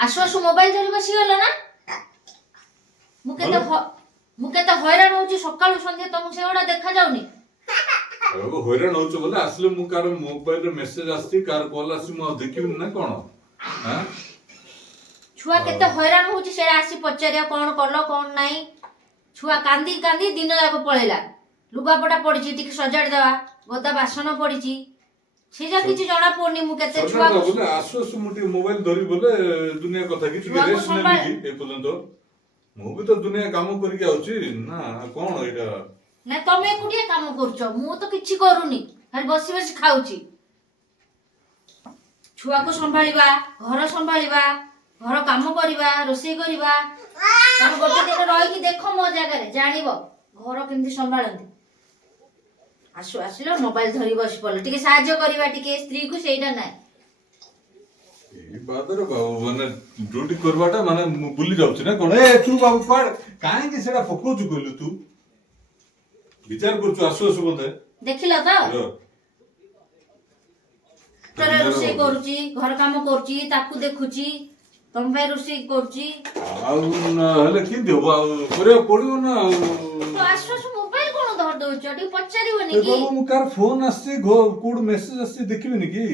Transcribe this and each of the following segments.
आसु आसु मोबाइल धरी बसी गलो ना मुके तो हैरान होची सकाळू संध्या तुमको सेगुडा देखा जाउनी हैरान होच बोले आसले मु कार मोबाइल रे मेसेज आस्ती कार कॉल आसी मु देखिबिन ना कोन हां छुआ केते हैरान होची सेडा आसी पचारिया कोन करलो कोन नाही छुआ कांदी कांदी दिन जाको पळेला लुगापटा पड़िची टिके सजाड़ देवा गदा बासन पड़िची सेजा किछि जणा पड़नी मु केते छुआ बोले आसु आसु मुटी मोबाइल धरी बोले दुनिया कथा कि रेस्ट नेली ए पर्यंत मु भी तो दुनिया काम करके आउची ना कोन एटा ना तमे कुटिया काम करछो मु तो किछि करूनी खाली बसी बसी खाउची छुआ को संभाळिबा घर काम करबा रोसई करबा तमे गोटे दिन रही कि देखो मो जगह रे जानिबो घर केमती संभाळंती आसु आसिलो मोबाइल धरी बस पड़ल टिके साहाय्य करबा टिके स्त्री को सेटा नाही ए बादर बाबू माने ड्यूटी करबाटा माने बुली जाउची ना कोन ए तू बाबू पड़ काहे कि सेडा फकोजु कइलु तू विचार करछु आसु आसु बोलते देखिला तो तोरा रोसई करूची घर काम करूची ताकू देखुची तम भाई रोसई करूची आउ न हले कि देबो करे पड़ियो ना तो आसु आसु मोबाइल कोन धर दोछ टी पचारिबोनी कि बाबू मु कार फोन आसी कोड मेसेज आसी देखिबिनी कि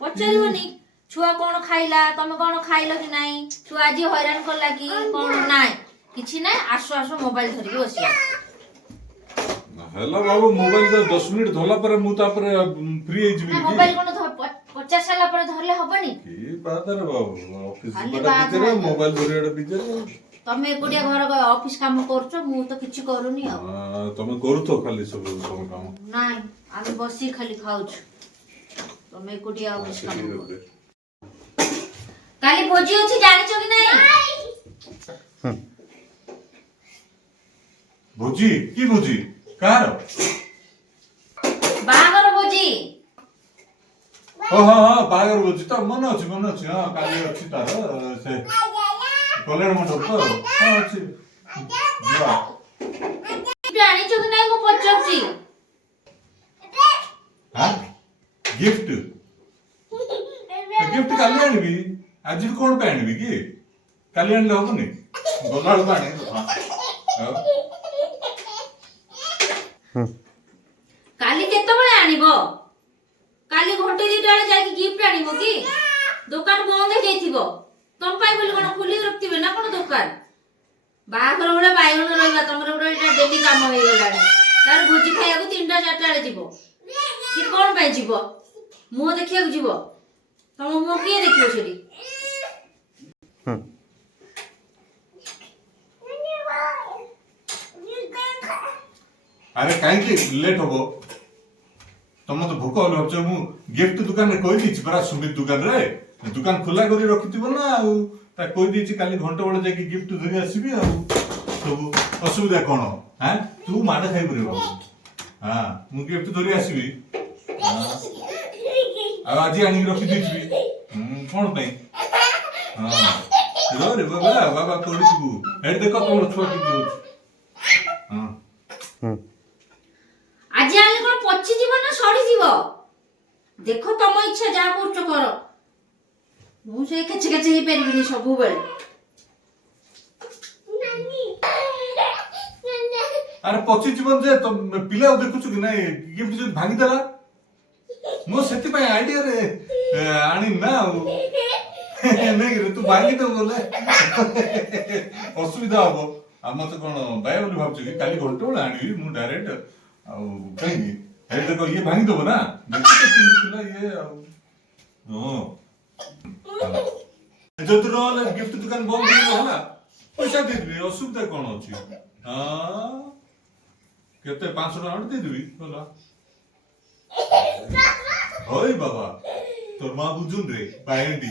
पचारिबोनी छुआ कोन खाइला तमे कोन खाइलो कि नाही छुआ जी हैरान करला कि कोन नाही किछि नाही आसु आसु मोबाइल धरि बसिया हेलो बाबू मोबाइल तो 10 मिनिट धोला पर मु ता पर फ्री हे जिबी मोबाइल कोन 50 साल पर धरले हबनी की बात रे बाबू ऑफिस बड़ा बिचरे मोबाइल धरियाडा बिचरे तमे एकोडिया घर ऑफिस काम करछो मु तो किछि करूनी अब तमे करू तो खाली सब काम नाही आमे बसी खाली खाउछ तमे एकोडिया ऑफिस काम कर काली भोजी अछि जानिछो कि नाही भोजी की भोजी कार बागर भोजी ओ हां बागर भोजी तो मन अछि हां काली अछि तार से कल्याण मंडप तो हां अछि जा जानिछो कि नाही मु पचछि हां गिफ्ट गिफ्ट काली आनिबी आज कोन पे आनिबी की काली आनले होबनी गोलाल पानी हां काली केतबेले आनिबो काली घंटे दिटा रे जाकी गिफ्ट आनिबो की दुकान बंद हे जैथिबो तम पाई बोली कोन खुली रखतिबे ना कोन दुकान बागर बडे बायगण रहबा तमरे बडे एटा डेली काम होई गेलाडे तार भोजी खाया को 3टा 4टा रे जीवो कि कोन पाई जीवो मो देखिया को जीवो तम मो के देखियो छेडी अरे काहे कि लेट होबो तम तो भूख होलो छ मु गिफ्ट दुकान रे कोइ दिछि बरा सुमित दुकान रे दुकान खुला करी रखितिबो ना आ ता कोइ दिछि काली घंटा बळे जाके गिफ्ट धरि आसीबी आ सब असुविधा कोन हां तू माडा खाइ बरे बाबू हां मु गिफ्ट धरि आसीबी आ आज आनी रखि दिछि कोन पई हां रे बाबा कोडी तू हेड देखो तोर छुआ कि दियो हां आज आले कोन पच्ची जीवन ना सड़ी जीवो देखो तम इच्छा जा करछो करो मु से केचे केचे ही पेरबिनी सबु बेले अरे पची जीवन जे तो पिला देखुछु कि नाही गिफ्ट जे भांगी देला मो सेति पय आईडिया रे आनी ना नहीं रे तू भांगी दे बोले असुविधा हबो हम तो कोन बाय बोली भाबछु कि काली घंटो बळे आनी मु डायरेक्ट आ कहीं हे देखो ये भांगी दबो ना देखो तो तीन पिला ये ओ जो तू रोले गिफ्ट दुकान बंद हो होला पैसा दे दे असुविधा कोन अछि हां केते 500 टका दे देबी होला होय बाबा तोर मां बुझुन रे बायंडी